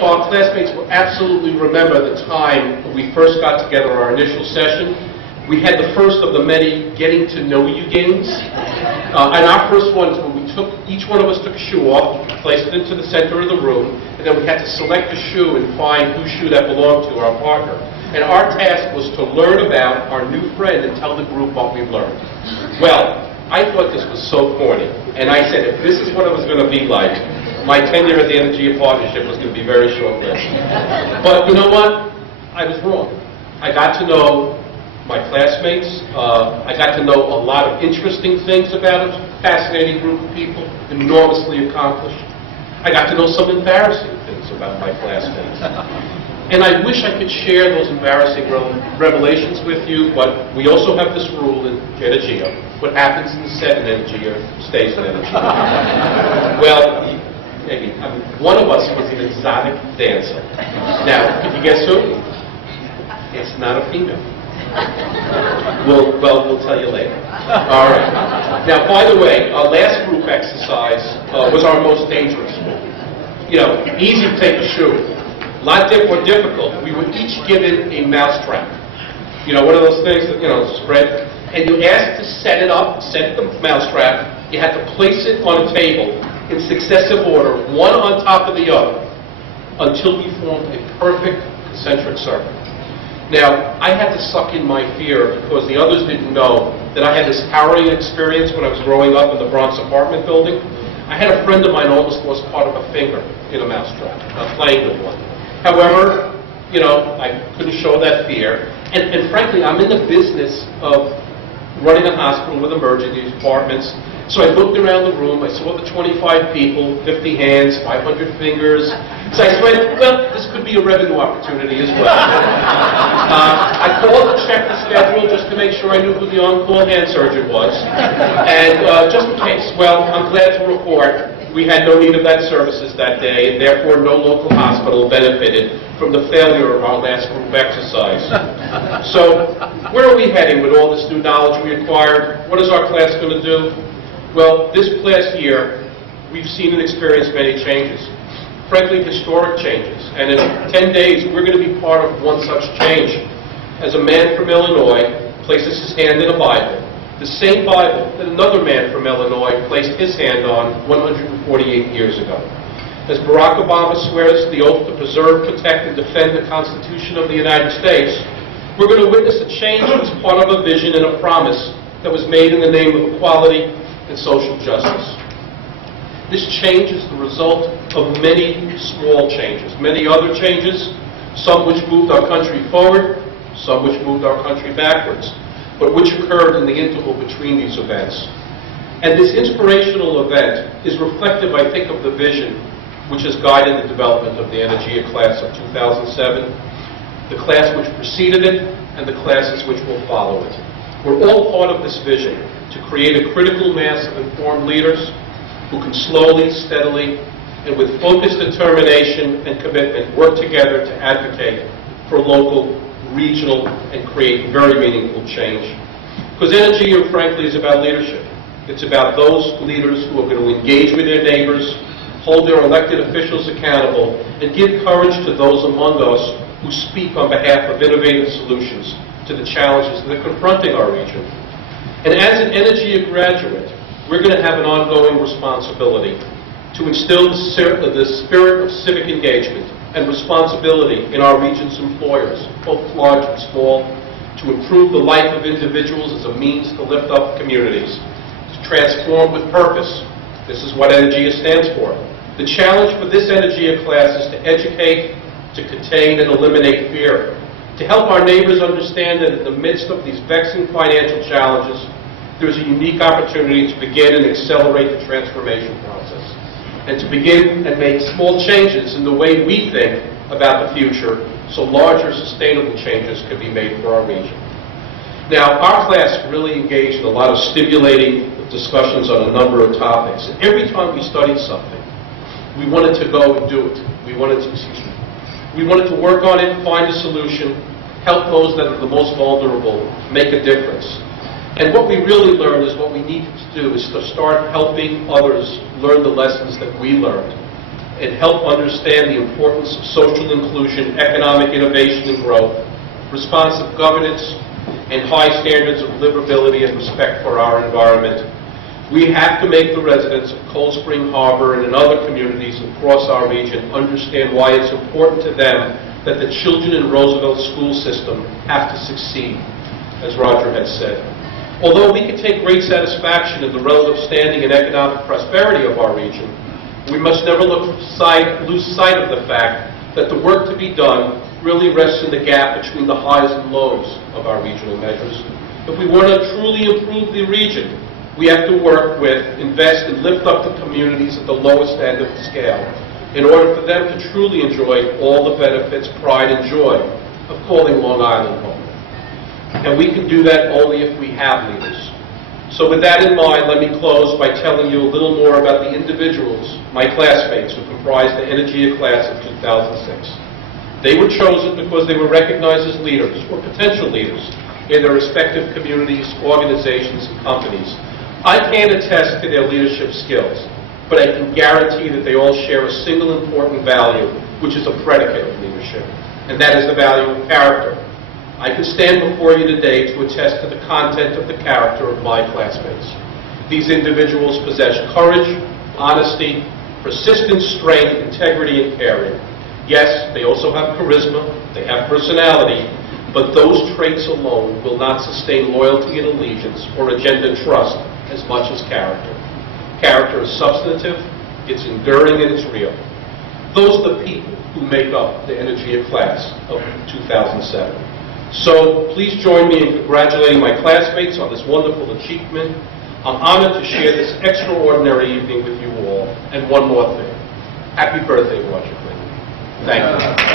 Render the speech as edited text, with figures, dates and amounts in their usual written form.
Our classmates will absolutely remember the time when we first got together, our initial session. We had the first of the many getting to know you games. And our first one is when each one of us took a shoe off, placed it into the center of the room, and then we had to select a shoe and find whose shoe that belonged to, our partner. And our task was to learn about our new friend and tell the group what we've learned. Well, I thought this was so corny. And I said, if this is what it was going to be like, my tenure at the Energeia Partnership was going to be very short-lived. But you know what? I was wrong. I got to know my classmates. I got to know a lot of interesting things about a fascinating group of people, enormously accomplished. I got to know some embarrassing things about my classmates. And I wish I could share those embarrassing revelations with you, but we also have this rule in Energeia. What happens in the set in Energeia stays in Energeia. Well, maybe. One of us was an exotic dancer. Now, can you guess who? It's not a female. We'll tell you later. All right. Now, by the way, our last group exercise was our most dangerous. You know, easy to take a shoe. A lot more difficult. We were each given a mousetrap. You know, one of those things that, you know, spread. And you asked to set it up, set the mousetrap. You had to place it on a table in successive order, one on top of the other, until we formed a perfect concentric circle. Now, I had to suck in my fear because the others didn't know that I had this harrowing experience when I was growing up in the Bronx apartment building. I had a friend of mine almost lost part of a finger in a mousetrap, playing with one. However, you know, I couldn't show that fear. And frankly, I'm in the business of running a hospital with emergency departments. So I looked around the room, I saw the 25 people, 50 hands, 500 fingers. So I said, well, this could be a revenue opportunity as well. I called to check the schedule just to make sure I knew who the on-call hand surgeon was. And just in case, well, I'm glad to report we had no need of that services that day, and therefore no local hospital benefited from the failure of our last group exercise. So where are we heading with all this new knowledge we acquired? What is our class going to do? Well, this class year, we've seen and experienced many changes. Frankly, historic changes. And in 10 days, we're going to be part of one such change. As a man from Illinois places his hand in a Bible, the same Bible that another man from Illinois placed his hand on 148 years ago. As Barack Obama swears the oath to preserve, protect, and defend the Constitution of the United States, we're going to witness a change that was part of a vision and a promise that was made in the name of equality and social justice. This change is the result of many small changes, many other changes, some which moved our country forward, some which moved our country backwards, but which occurred in the interval between these events. And this inspirational event is reflective, I think, of the vision which has guided the development of the Energeia class of 2007, the class which preceded it, and the classes which will follow it. We're all part of this vision to create a critical mass of informed leaders who can slowly, steadily, and with focused determination and commitment work together to advocate for local, regional, and create very meaningful change. Because Energeia, frankly, is about leadership. It's about those leaders who are going to engage with their neighbors, hold their elected officials accountable, and give courage to those among us who speak on behalf of innovative solutions to the challenges that are confronting our region. And as an Energeia graduate, we're going to have an ongoing responsibility to instill the spirit of civic engagement and responsibility in our region's employers, both large and small, to improve the life of individuals as a means to lift up communities, to transform with purpose. This is what Energeia stands for. The challenge for this Energeia class is to educate, to contain and eliminate fear, to help our neighbors understand that in the midst of these vexing financial challenges, there's a unique opportunity to begin and accelerate the transformation process, and to begin and make small changes in the way we think about the future so larger sustainable changes can be made for our region. Now, our class really engaged in a lot of stimulating discussions on a number of topics. And every time we studied something, we wanted to go and do it. We wanted to work on it, find a solution, help those that are the most vulnerable, make a difference. And what we really learned is what we need to do is to start helping others learn the lessons that we learned. and help understand the importance of social inclusion, economic innovation and growth, responsive governance, and high standards of livability and respect for our environment. We have to make the residents of Cold Spring Harbor and in other communities across our region understand why it's important to them that the children in Roosevelt's school system have to succeed, as Roger has said. Although we can take great satisfaction in the relative standing and economic prosperity of our region, we must never lose sight of the fact that the work to be done really rests in the gap between the highs and lows of our regional measures. If we want to truly improve the region, we have to work with, invest, and lift up the communities at the lowest end of the scale in order for them to truly enjoy all the benefits, pride, and joy of calling Long Island home. And we can do that only if we have leaders. So with that in mind, let me close by telling you a little more about the individuals, my classmates, who comprised the Energeia class of 2006. They were chosen because they were recognized as leaders, or potential leaders, in their respective communities, organizations, and companies. I can't attest to their leadership skills, but I can guarantee that they all share a single important value, which is a predicate of leadership, and that is the value of character. I can stand before you today to attest to the content of the character of my classmates. These individuals possess courage, honesty, persistent strength, integrity, and caring. Yes, they also have charisma, they have personality, but those traits alone will not sustain loyalty and allegiance or agenda trust as much as character. Character is substantive, it's enduring, and it's real. Those are the people who make up the Energeia class of 2007. So please join me in congratulating my classmates on this wonderful achievement. I'm honored to share this extraordinary evening with you all. And one more thing. Happy birthday, Roger Clinton. Thank you.